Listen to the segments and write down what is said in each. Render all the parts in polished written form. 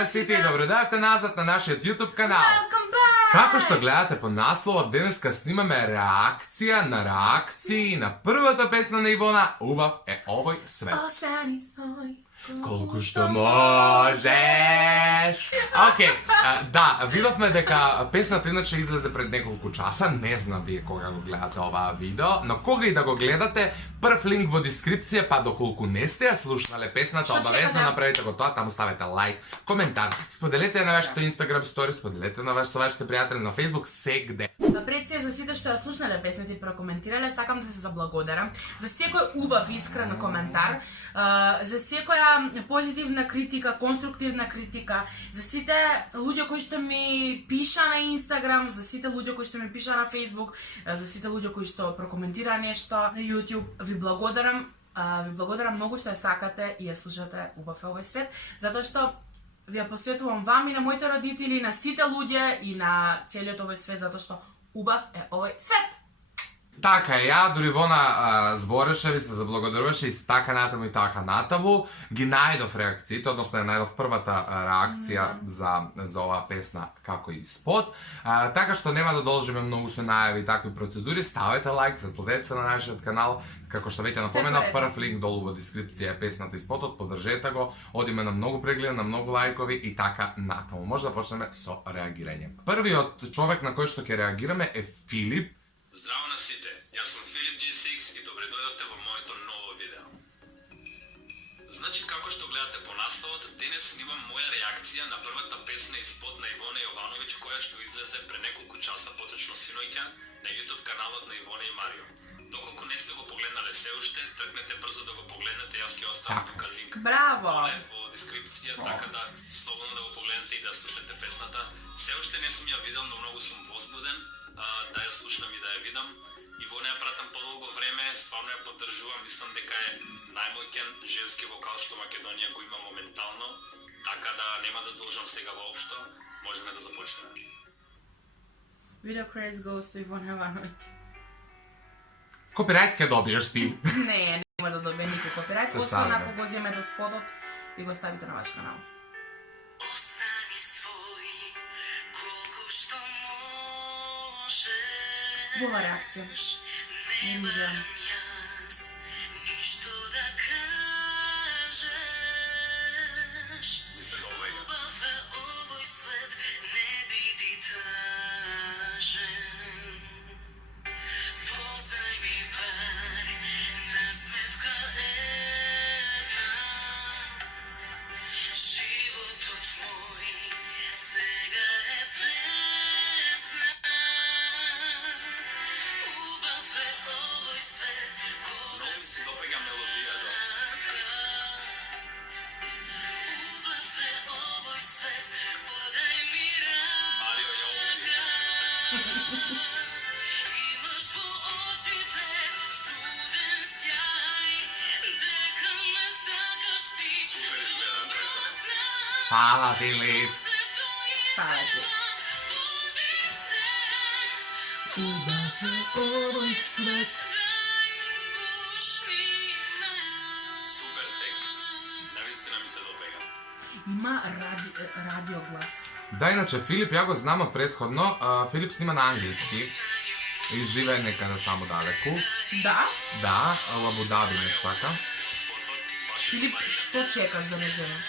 na siti i dobrodošli nazad na naš YouTube kanal. Welcome back! Kako što gledate po naslovu, dneska snimame reakcija na reakciji na prvata pesma na Ivona, Ubav je ovoj svet. Ostani svoj Koliko što možeš. Ok, da, vidovme дека песната иначе излезе пред неколку часа, не знам вие кога го гледате оваа видео, но кога и да го гледате, прв линк во дескрипција, па доколку не сте ја слушнале песната, обавезно направете го тоа, таму ставете лайк, коментар, споделете на вашето Instagram story, споделете на вашите пријатели на Facebook, сегде. Пред се за сите што ја слушнале песните и прокоментирале, сакам да се заблагодарам за секој убав искрен коментар, за секоја позитивна критика, конструктивна критика, за сите луѓе кои што ми пиша на Instagram, за сите луѓе кои што ми пиша на Facebook, за сите луѓе кои што прокоментира нешто на YouTube. Ви благодарам многу што ја сакате и ја слушате Убав е овој свет, затоа што ви ја посветувам вам и на моите родители, на сите луѓе и на целиот овој свет, затоа што Убав е овој свет. Така, ја дури вона збореше, ви се заблагодаруваше и така натаму и така натаму. Ги најдов реакциите, односно ја најдов првата реакција за оваа песна како и спот. Така што нема да должиме многу со најави и такви процедури. Ставете лайк, претплатете се на нашиот канал. Како што веќе напоменав, прв линк долу во дескрипција е песната и спотот, поддржете го, одиме на многу прегледи, на многу лајкови и така натаму. Може да почнеме со реагирање. Првиот човек на кој што ќе реагираме е Филип. Здраво на сите, јас сум Филип G6 и добре дојдовте во моето ново видео. Значи, како што гледате по насловот, денес снимам моја реакција на првата песна и спот на Ивона Јовановиќ, која што излезе пред неколку часа, поточно синоќа, на YouTube каналот на Ивона и Марио. Доколку не сте го погледнале се уште, тргнете брзо да го погледнете, јас ќе оставам тука линк доле во дескрипција, така да слободно да го погледнете и да слушате песната. Се уште не сум ја видел, но многу сум возбуден да ја слушнам и да ја видам. Ивона ја пратам подолго време, стварно ја поддржувам, мислам дека е најмоќен женски вокал што Македонија го има моментално, така да нема да должам сега воопшто, можеме да започнеме. Video credits goes to Ивона Јовановиќ. Копирајт ќе добиеш ти. Не, нема да добие никој копирајт, освен ако го земете спотот и го ставите на ваш канал. Убава реакција. Не ми гледам. Фала, Филип. Фала ти. Убав е овој свет. Супер текст, навистина ми се допега. Има радиоглас. Да, иначе Филип, ја го знам од предходно, Филип снима на англиски и живее некаде таму далеку. Да? Да, во Абу Даби нешто така. Филип, што чекаш да не земеш?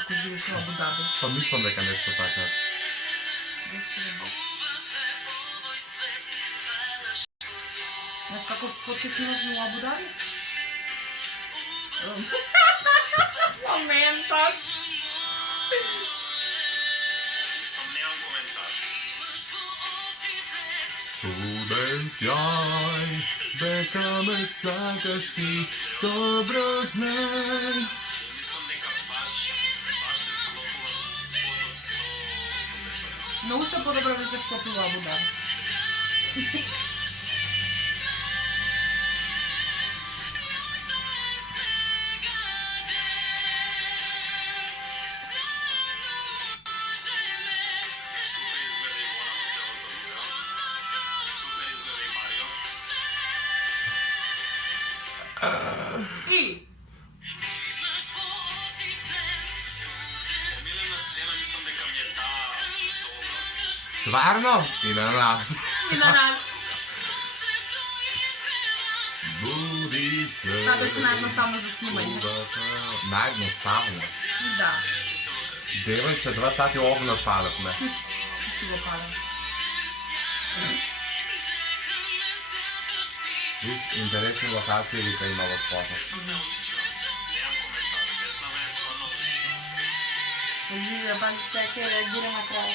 Ако живеш во Абу Даби. Па мислам дека нешто така. Знаеш како спот ке снимавме во Абу Даби? Моментот! Немам коментар. Чуден сјај, дека ме сакаш ти, добро знај. Мислам дека баш се вклопува спотот со песната. Многу сте подобро да се вклопи во Абу Даби. И Стварно? И на нас. И на нас. Буди се. Това беше наједноставно за снимање. Наједноставно. Да. Девојче, 2 сати огнот палевме. Си го палам. Виж, интересни локации вика има во спота. Немам коментар. Песнава е стварно одлична. Живе, па се реагира на крај.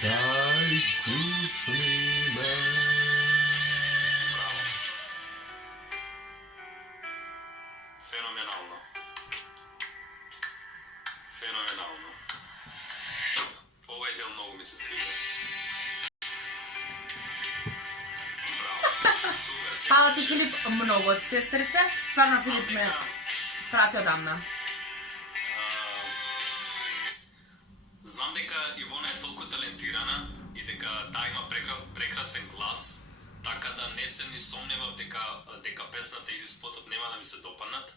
Дај пусни ме. Браво. Феноменално. Феноменално. Овој дел многу ми се свиѓа. Браво. Супер. Фала ти, Филип, многу од се срце. Стварно, Филип ме прати одамна. Знам дека Ивона е толку талентирана и дека таа има прекрасен глас, така да не се ни сомневав дека песната или спотот нема да ми се допаднат.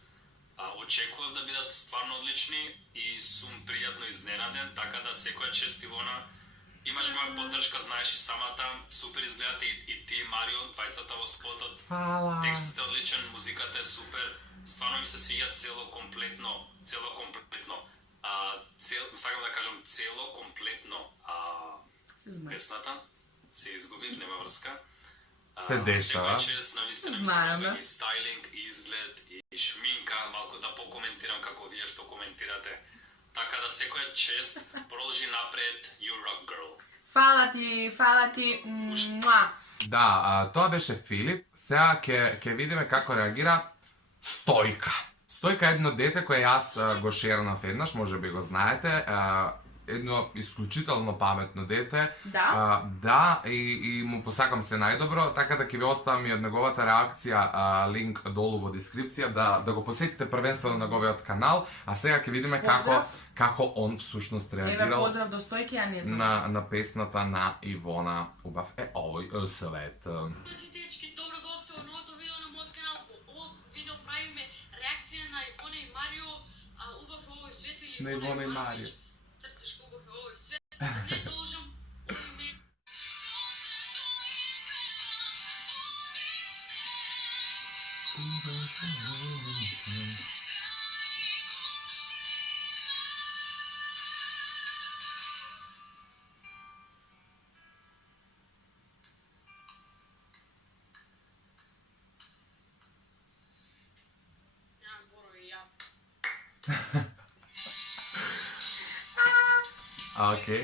Очекував да бидат стварно одлични и сум пријатно изненаден, така да секоја чест Ивона. Имаш моја поддршка, знаеш и самата, супер изгледате и ти, Марио, двајцата во спотот. Фала. Текстот е одличен, музиката е супер, стварно ми се свиѓа цело комплетно. Сакам да кажам цело комплетно Се знае. песната. Се изгубив, нема врска. Се дешава. Секој чест, навистина ми се Знаеме. допаѓа и стайлинг, и изглед, и шминка, малку да покоментирам како вие што коментирате. Така да секоја чест, продолжи напред, you rock girl. Фала ти, муа. Да, тоа беше Филип. Сега ќе видиме како реагира Стојка. Стојка е едно дете кое јас го шернав еднаш, може би го знаете. Едно исклучително паметно дете. Да? Да, и му посакам се најдобро, така да ќе ви оставам и од неговата реакција линк долу во дескрипција, да го посетите првенствено на неговиот канал, а сега ќе видиме како он всушност Еве, реагирал поздрав до Стојки, ја не знам. на песната на Ивона. Убав е овој свет. Си дечки, добро дојдовте во новото видео на мојот канал. Во овој видео правиме реакција на Ивона и Марио, убав е овој свет или На Ивона и Марио. Тешко убав е овој свет. Не должам овој Немам борови ја. Окей.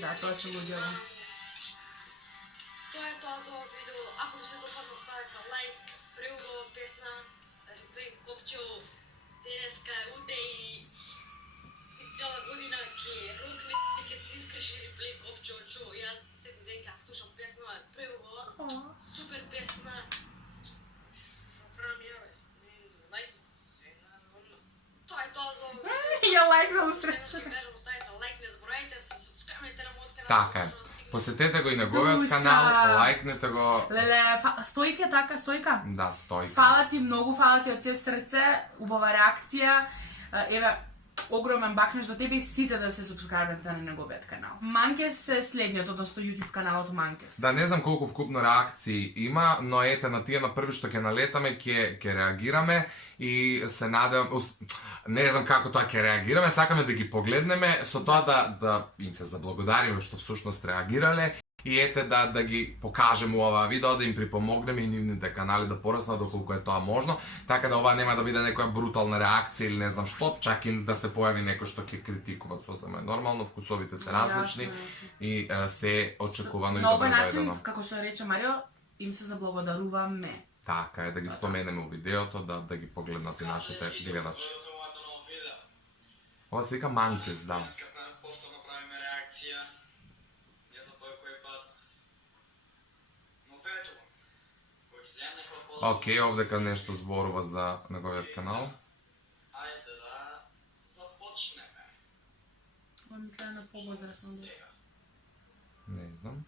Да, тоа се луѓето. Тоа е тоа за ова видео. Ако ви се допадна, ставете лайк, преубава песна, реплей копче, денеска е уте и цела година ќе рукне, ќе се искриши реплей копче, чу, јас секој ден ќе слушам песна, преубава, супер песна. Шо правам ја, бе? Лайк, тоа е тоа за ова видео. Ја лајкнал Еднаш ќе сречата. кажам, ставете лайк, не заборавајте да се сабскрайбнете на мојот канал. Така е. Посетете го и неговиот Душа. канал, лајкнете го. Леле, Стојка е така, Стојка? Да, Стојка. Фала ти многу, фала ти од се срце, убава реакција. Еве, огромен бакнеш до тебе и сите да се субскрайбнете на неговиот канал. Манкес е следниот, одnosno YouTube каналот Манкес. Да, не знам колку вкупно реакции има, но ете на тие на први што ќе налетаме, ќе реагираме и се надевам, не знам како тоа ќе реагираме, сакаме да ги погледнеме со тоа да им се заблагодариме што всушност реагирале и ете да ги покажеме ова видео, да им припомогнеме и нивните канали да пораснат доколку е тоа можно, така да ова нема да биде некоја брутална реакција или не знам што, чак и да се појави некој што ќе критикува, сосема е нормално, вкусовите се различни и се очекувано и На овој добро начин, дојдено. како што рече Марио, им се заблагодаруваме. Така е, да ги споменеме у видеото, да ги погледнат и нашите гледачи. Ова се вика Манкес, да. Пошто направиме реакција. Не знам кој пат. Но пето го. Кој ќе земе некој Океј, овдека нешто зборува за неговиот канал. Ајде да започнеме. Ова мисля на повозрастно дете. Сега. Не знам.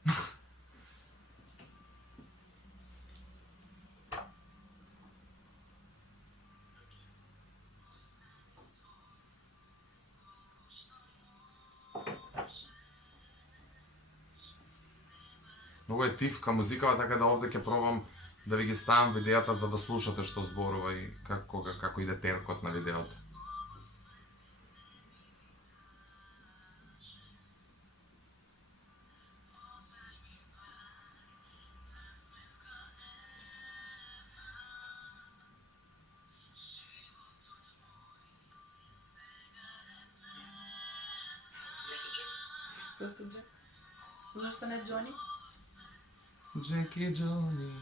Многу е тивка музикава, така да овде ќе пробам да ви ги ставам видеата за да слушате што зборува и како иде теркот на видеото. Зашто Джек? Зашто не Джони? Джеки Джони.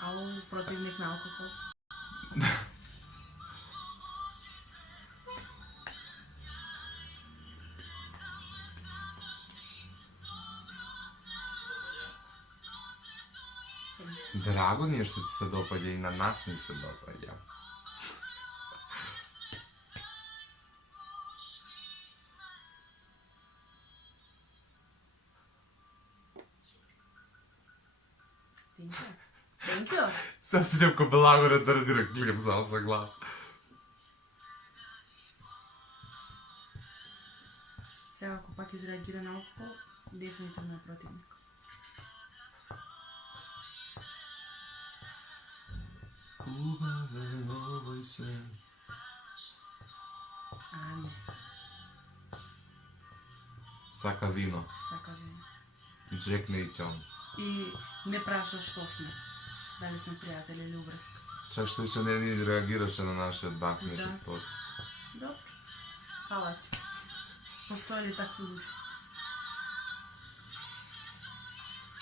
Ау, противник на алкохол. Драго ни е што ти се допаѓа и на нас ни се допаѓа. Thank you. Сам си някой белагоре да радира кликам само за глава. Сега, ако пак изреагира на алкохол, дефинитивно е противник. Убаве овој свет. А, не. Сака вино. Сака вино. Джек не и тјон. И не праша што сме. Дали сме пријатели или уврска. Чак што више не ни реагираше на нашиот бак, нешто Да. спот. Добро. Фала ти. Постои ли такви луѓе?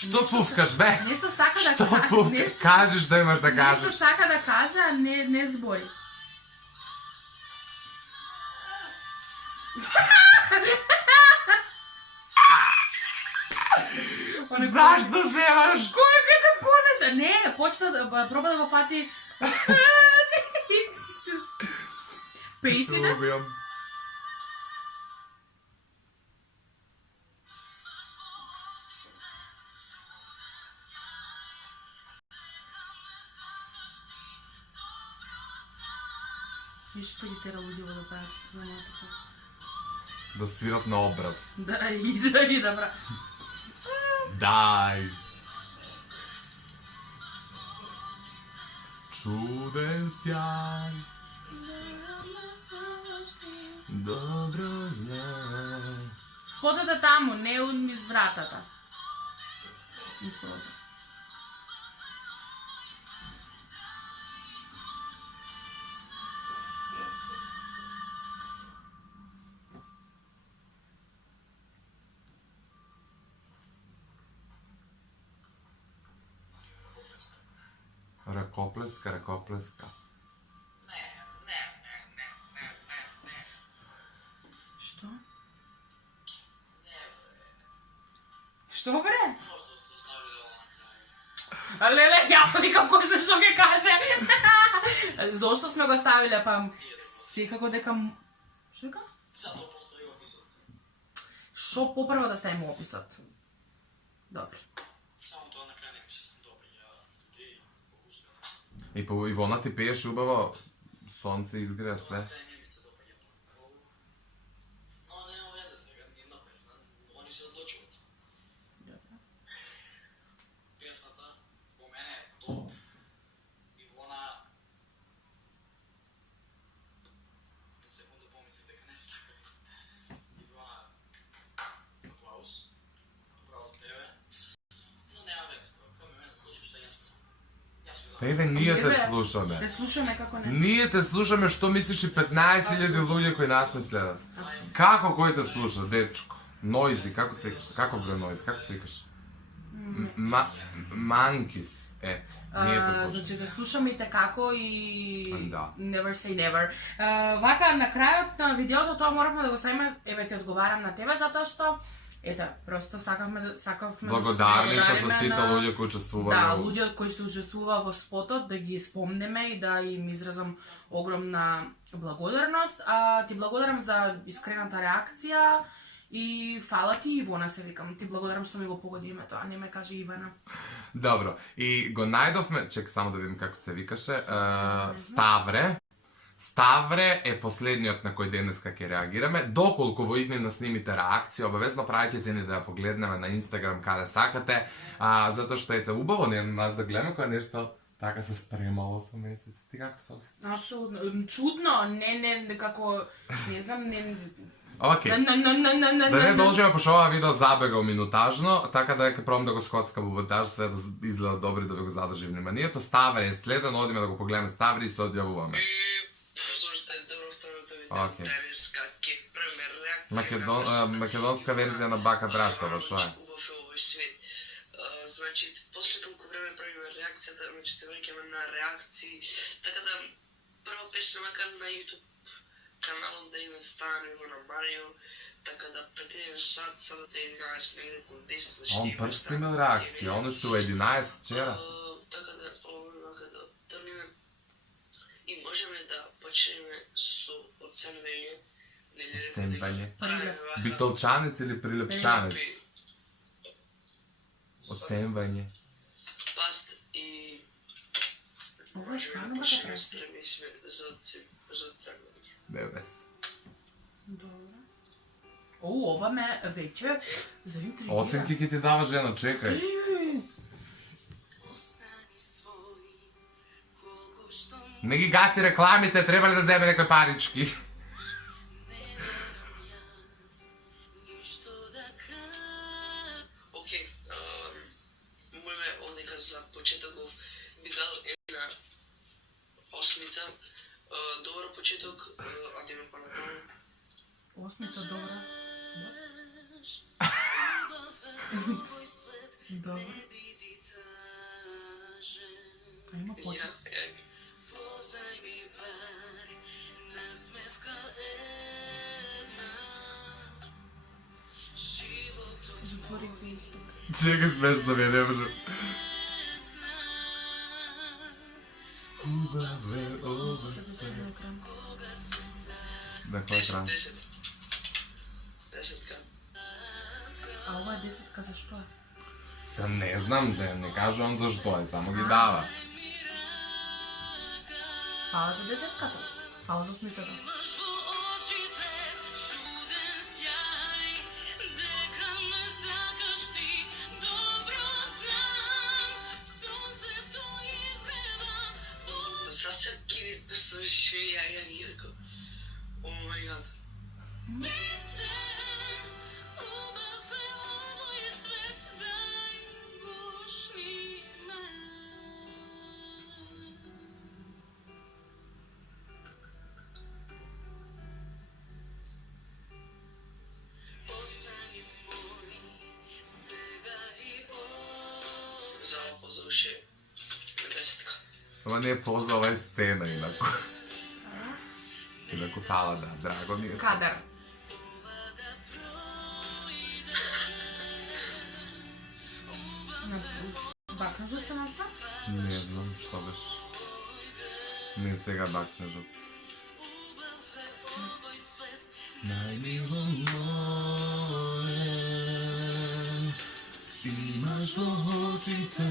Што пуфкаш, бе? Нешто сака да Што каже. пуфкаш? Кажеш да имаш да Нешто кажеш. сака да каже, а не збори. Зашто земаш? Кој како понесе? Не, почна да проба да го фати. Пейси да? Убијам. И што ги тера луѓето да прават на мојата песна. Да свират на образ. Да, и да прават. Дај. Чуден сјај. Добро знај. Сходете таму, не из вратата. Низ прозор. Ръкоплеска, ръкоплеска. Што? Што бре? Леле, ја викам кој знае што ќе каже. Зошто сме го ставиле, па секако дека... Што викам? Затоа постои описот. Што попрво да ставиме описот? Добре. Само тоа на крај не ми се допаѓа. И по Ивона ти пееш убаво, сонце изгреа све. На крај не ми се допаѓа многу. Но нема везе, сега нивна песна, они се одлучуваат. Добре. Песната по мене е топ. Ивона на секунда помисли дека не стака. Ивона аплаус. Браво за тебе. Но нема везе, кога ме мене слушаш што јас мислам. Јас го Па еве ние те Еве, слушаме. Те слушаме како не. Ние те слушаме, што мислиш и 15.000 луѓе кои нас не следат. Како кој те слуша, дечко? Нойзи, како се викаш? Каков бре Нойз? Како се викаш? Манкис. Ете, ние те слушаме. Значи те слушаме и како и Да. never say never. Вака на крајот на видеото тоа моравме да го ставиме, еве ти одговарам на тебе затоа што ете, просто сакавме да Благодарница со благодариме сите на- луѓе кои учествуваа. Да, луѓе кои што учествуваа во спотот, да ги спомнеме и да им изразам огромна благодарност. Ти благодарам за искрената реакција и фала ти Ивона се викам. Ти благодарам што ми го погоди името, а не ме каже Ивана. Добро, и го најдовме, чек само да видим како се викаше, Ставре. Ставре е последниот на кој денеска ќе реагираме. Доколку во иднина снимите реакција, обавезно правите ни да ја погледнеме на Инстаграм каде сакате, затоа што ете убаво не нас да гледаме кој нешто така се спремало со месеци. Ти како се осеќаш? Апсолутно. Чудно, не, како, не знам, не... Окей. Да не должиме, пошто ова видео забега минутажно, така да ќе пробам да го скоцкам во монтаж, се да изгледа добро и да ви го задржи вниманието. Ставре е следен, одиме да го погледаме Ставре и се одјавуваме. Окей. Македонска верзија на Бака Брасова, шо е? Значи, после толку време правиме реакцијата, значи се враќаме на реакции, така да прва песна мака на YouTube каналот да има стане го намалио, така да пред еден сад да изгадаш негде кон 10 за 4. Он прв имал реакција, оно што е 11 вчера. Така да, мака да тргнеме и можеме да почнеме со оценување. Оценување? Битолчанец или прилепчанец? Оценување. Паст и... Ова е стварно бака преса. За оценување. Не без. Добро. Ова ме веќе заинтригира. Оценки ќе ти дава жена, чекај. Не ги гаси рекламите, треба ли да земе некои парички? Океј, мојме одека за почетоков би дал една осмица. Добар почеток, одиме понатаму. Осмица, добра. Добро. А има почет. Затвори ги исто. Чекай, смешно ми е, не можам. Може се да се на екран. На кој екран? 10. 10-ка. А ова е 10-ка, зашто е? Се не знам, не кажувам зашто е, само ги дава. Фала за 10-ката. Фала за осмицата. Зашто ки ми представиш ја ги рекол. О мај гад. Зала позовеше на 10-ка. Ама не е поза ова е сцена, инако. Инако фала да, драго ми е. Кадар. Бакнежот се настав? Не знам што беше. Не сега бакнежот. Најмило моје, имаш во очите.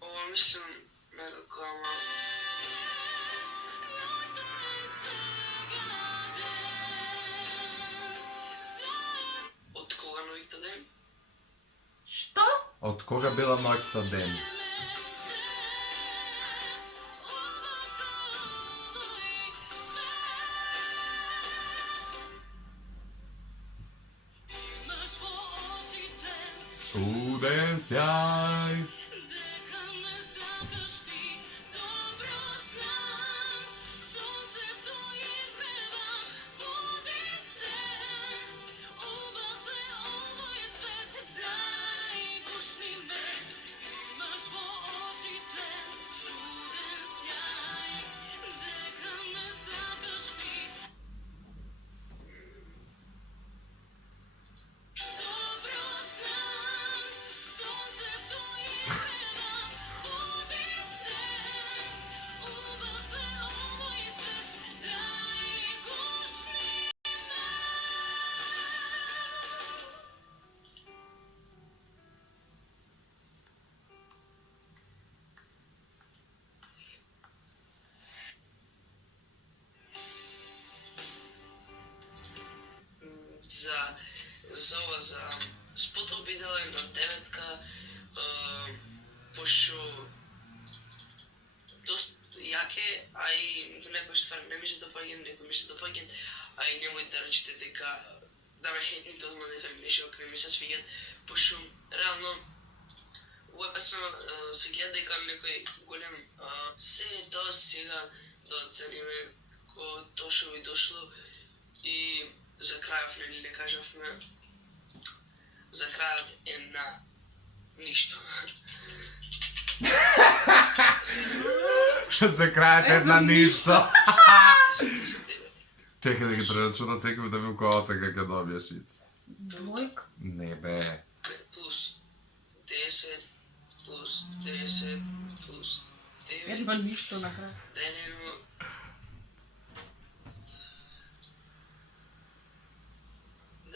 Ова мислам некако, ама... Од кога ноќта ден? Што? Од кога била ноќта ден? Чуден сјај. за ова, за спотот би дала една 9-ка, пошто доста јаке, а и во некои ствари не ми се допаѓа, некои ми се допаѓа, а и немој да речете дека да ме хейтните одма дека ми беше ок, не ми се свиѓат, пошто реално ова песна се гледа дека некој голем се тоа сега да оцениме ко дошло и дошло и за крајов не кажавме, за крајот е на ништо. За крајот една ништо. Чекај да ги прерачунат секој да ми кој оценка ќе добиеш. Двојка? Не бе. Плюс 10, плюс 10, плюс 9. Едно ништо на крај.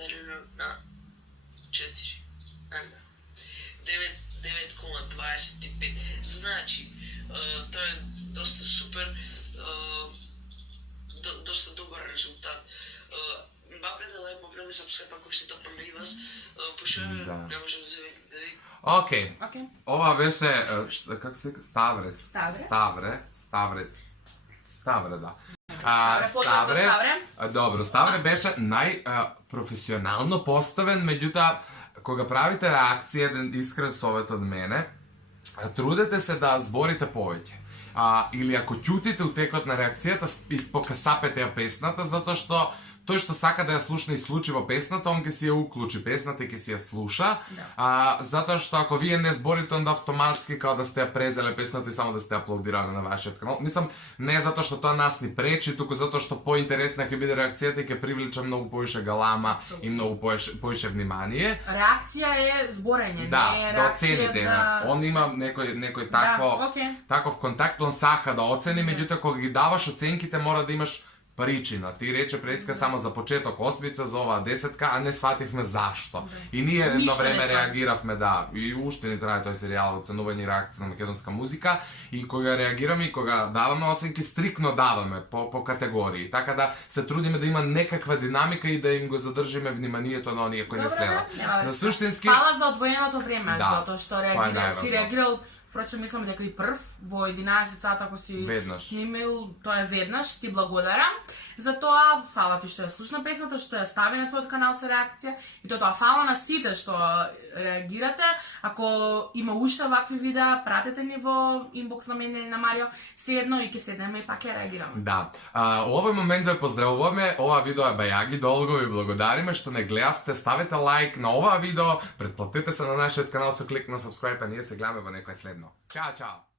Делено на 4. 9,25. Значи, тоа е доста супер, доста добар резултат. Бапре да лайк, бапре да сабскрайб ако се топна и вас, пошто не можам да ви... Океј. Океј. Ова беше, како се вика, Ставре, да. Добро, Ставре беше најпрофесионално поставен, меѓутоа, кога правите реакција, еден искрен совет од мене, трудете се да зборите повеќе. Или ако ќутите у текот на реакцијата, покасапете ја песната, затоа што тој што сака да ја слушне исклучиво песната, он ќе си ја уклучи песната и ќе си ја слуша. Затоа што ако вие не зборите, онда автоматски као да сте ја презеле песната и само да сте аплаудирале на вашиот канал. Мислам, не затоа што тоа нас ни пречи, туку затоа што поинтересна ќе биде реакцијата и ќе привлече многу повише галама и многу повише внимание. Реакција е зборење, Да, не е да реакција оцените. Он има некој таков контакт, он сака да оцени, меѓутоа кога ги даваш оценките мора да имаш причина. Ти рече преска само за почеток 8, за оваа 10, а не свативме зашто. И ние едно време реагиравме, да, и уште не трае тој серијал оценување и реакција на македонска музика, и кога реагираме и кога даваме оценки, стрикно даваме по категории. Така да се трудиме да има некаква динамика и да им го задржиме вниманието на оние кои не следат. Но суштински фала за одвоеното време, затоа што си реагирал. Впрочем, мислам дека и прв, во 11 сата ако си снимил, тоа е веднаш, ти благодарам. За тоа, фала ти што ја слушна песната, што ја стави на твојот канал со реакција. И тоа фала на сите што реагирате. Ако има уште вакви видеа, пратете ни во инбокс на мене или на Марио, седно и ќе седнеме и пак ја реагираме. Да. Овој момент ве поздравуваме, ова видео е бајаги, долго ви благодариме што не гледавте, ставете лайк на ова видео, претплатете се на нашиот канал со клик на subscribe, а ние се гледаме во некој следно. Чао, чао!